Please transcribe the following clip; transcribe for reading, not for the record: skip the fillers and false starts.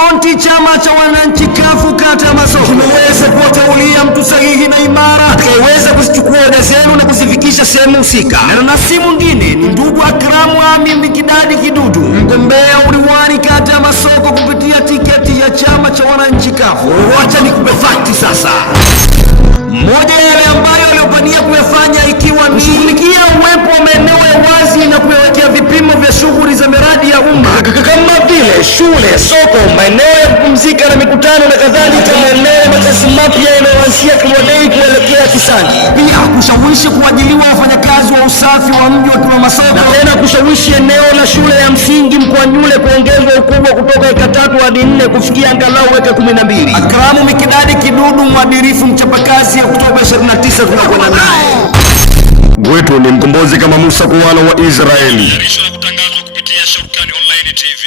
Konti, chama cha wananchi kafu kata ya Masoko kimeweza kuwateulia mtu sahihi na imara atakayeweza kuzichukua hoja zenu na kuzifikisha sehemu husika. Na si mwingine ni ndugu Akramu Ami Mikidadi Kidudu, mgombea udiwani kata ya Masoko kupitia tiketi ya chama cha wananchi kafu. Wacha nikupe fakti sasa. Moja ya yale ambayo aliyopania kuyafanya ikiwa ni kushughulikia uwepo wa maeneo ya wazi na kuyawekea vipimo vya shughuli za miradi ya umma kama vile shule, soko, maeneo ya kupumzika na mikutano na kadhalika, maeneo ya makazi mapya yanayoanzia Kilwadei kuelekea Kisani. Pia kushawishi kuajiliwa wafanyakazi wa usafi wa mji wa Masoko, na tena kushawishi eneo la shule ya msingi Mkwanyule kuongezwa ukubwa kutoka eka 3 hadi 4 kufikia angalau eka 12. Akramu Mikidadi Kidudu, mwadilifu, mchapakazi, Oktoba 29 tunakwenda naye. Wetu ni mkombozi kama Musa kwa wana wa Israeli. Kutangazwa kupitia Shortcut Online TV.